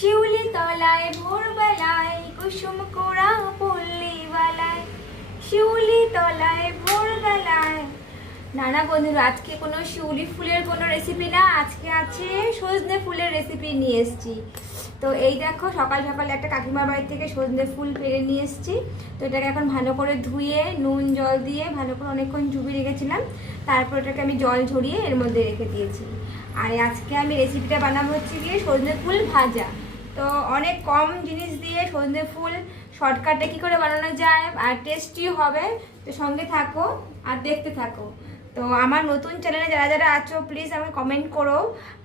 শিউলি তলায় ভোরবেলায় কুসুম কোড়া পল্লী বালায়, শিউলি তলায় ভোরবেলায়। নানা বন্ধুরা, আজকে কোনো শিউলি ফুলের কোনো রেসিপি না, আজকে আছে সজনে ফুলের রেসিপি নিয়ে এসেছি। তো এই দেখো, সকাল সকাল একটা কাকিমার বাড়ি থেকে সজনে ফুল পেড়ে নিয়ে এসেছি। তো এটাকে এখন ভালো করে ধুয়ে নুন জল দিয়ে ভালো করে অনেকক্ষণ চুবিয়ে রেখেছিলাম। তারপর এটাকে আমি জল ঝরিয়ে এর মধ্যে রেখে দিয়েছি। আর আজকে আমি রেসিপিটা বানাবো হচ্ছে গিয়ে সজনে ফুল ভাজা। তো অনেক কম জিনিস দিয়ে সজনে ফুল শর্টকাটে কী করে বানানো যায় আর টেস্টিও হবে। তো সঙ্গে থাকো আর দেখতে থাকো। তো আমার নতুন চ্যানেলে যারা যারা আছো প্লিজ আমাকে কমেন্ট করো,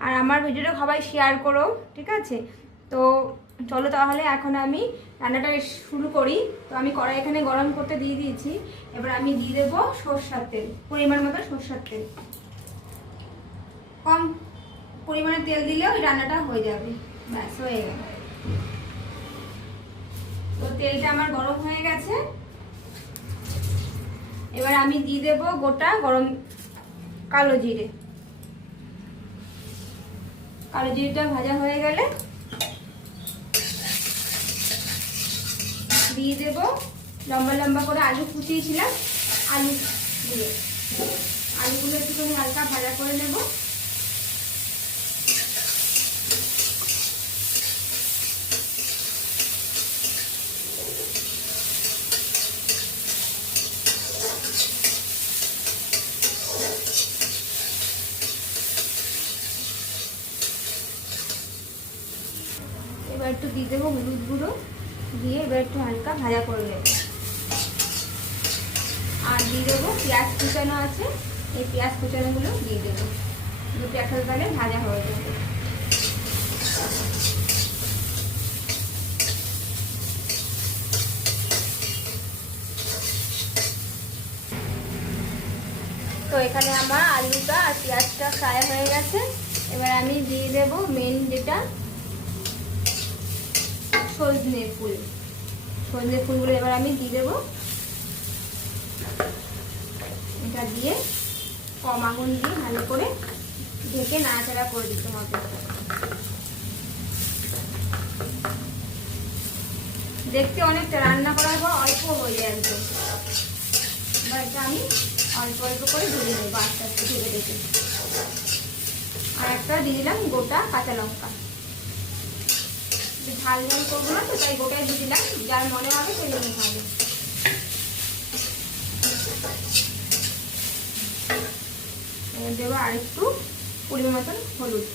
আর আমার ভিডিওটা সবাই শেয়ার করো, ঠিক আছে? তো চলো তাহলে এখন আমি রান্নাটা শুরু করি। তো আমি কড়াই এখানে গরম করতে দিয়ে দিয়েছি। এবার আমি দিয়ে দেবো সরষের তেল, পরিমাণ মতো সরষের তেল। কম পরিমাণে তেল দিলেও ওই রান্নাটা হয়ে যাবে, ব্যাস হয়ে গেল। তো তেলটা আমার গরম হয়ে গেছে। এবার আমি দিয়ে দেবো গোটা গরম কালো জিরে। কালো জিরেটা ভাজা হয়ে গেলে দিয়ে দেবো লম্বা লম্বা করে আলু কুচিয়েছিলাম, আলু দিয়ে আলুগুলো একটুখানি হালকা ভাজা করে নেব। এবার একটু দিয়ে দেবো হলুদ গুঁড়ো, দিয়ে এবার একটু হালকা ভাজা করে নেব। আর দিয়ে দেবো পেঁয়াজ কুচানো আছে, এই পেঁয়াজ কুচানোগুলো দিয়ে দেবো। দুটো একসাথে তাহলে ভাজা হয়ে যাবে। তো এখানে আমার আলুটা আর পেঁয়াজটা ফ্রাই হয়ে গেছে। এবার আমি দিয়ে দেবো মেন যেটা সজনে ফুল। সজনে ফুলগুলো এবার আমি দিয়ে দেবো। এটা দিয়ে কম আগুন দিয়ে ভালো করে ঢেকে নাড়াচাড়া করে দিতে হবে। দেখতে অনেকটা, রান্না করার পর অল্প হয়ে যায় একদম। এবার এটা আমি অল্প অল্প করে ধরে নেবো আস্তে আস্তে ঢেকে ঢেকে। আর একটা দিয়ে দিলাম গোটা কাঁচা লঙ্কা। ঝাল ঝাল করবো না, তো তাই গোটাই দিয়ে দিলাম, যার মনে হবে সেই জন্য খাবে। দেবো আর একটু পরিমাণ মতন হলুদ।